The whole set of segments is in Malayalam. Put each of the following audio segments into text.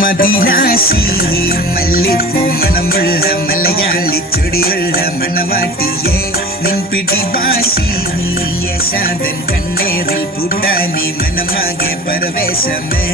മദിരാശി മല്ലിപ്പൂ മണമുള്ള മലയാളി ചൊടിയുള്ള മണവാട്ടിയെ നിൻപിടി വാശി യശാദൻ കണ്ണേറിൽ പൂട്ടാനി മനമാകെ പരവേശമേ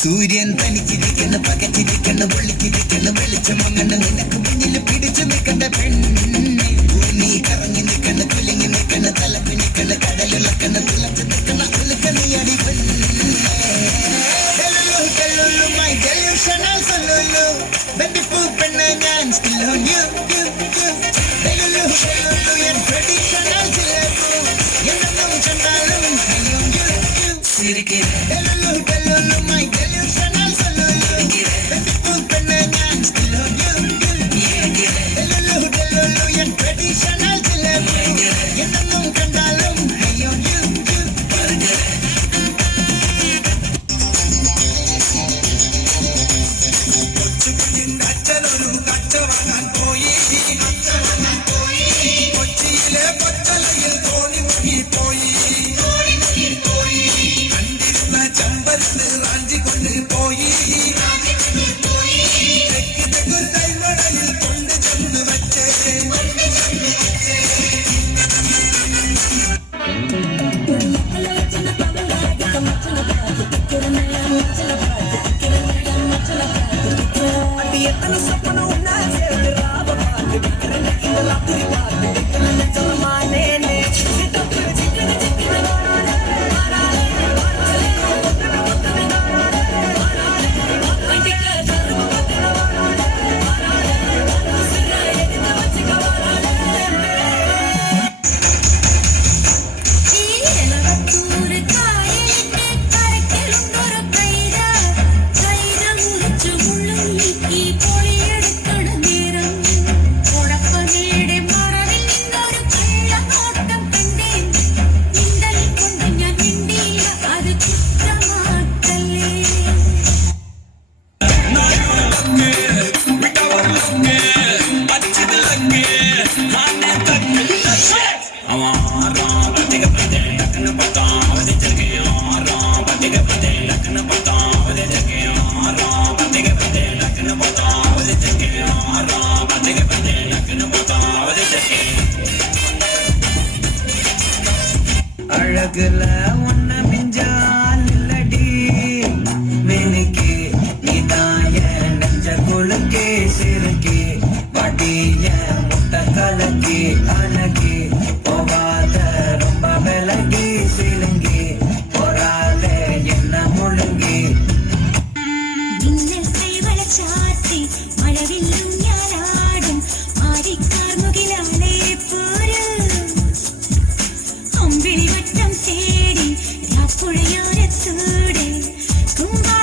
സൂര്യൻ തനിച്ചിരിക്കുന്നു പകച്ചിരിക്കുന്നു വെള്ളിച്ചിരിക്കുന്നു വെളിച്ചമങ്ങണ്ട് നിനക്ക് മുന്നിൽ പിടിച്ചു നിൽക്കണ്ട പെണ്ണെ ഭൂമി കറങ്ങി നിൽക്കണ് കുലുങ്ങി നിൽക്കണ് തലക്ക് നിൽക്കണ് കടലിളക്കണ് തിളച്ച് നിൽക്കണ ഉലുക്കണി അടി പെണ്ണു പെണ്ണ ഞാൻ still on you ട്രഡീഷണൽ എന്നും കണ്ടാലും அழகுல ஒன்ன மிஞ்சால் இல்லடி மினுக்கி நீதாய நெஞ்ச குலுக்கி சிறுக்கி வடிய முட்டை கலக்கி அழகி போகாத ரொம்ப விலகி சிலுங்கி போராத என்ன முழுங்கி சாத்தி மழவில்லும் ஞானாடும் ஆடிக்கார் முகிலாலே போரு അമ്പിളി വട്ടം തേടി രാപ്പുഴയോരത്തൂടെ കുമ്പാ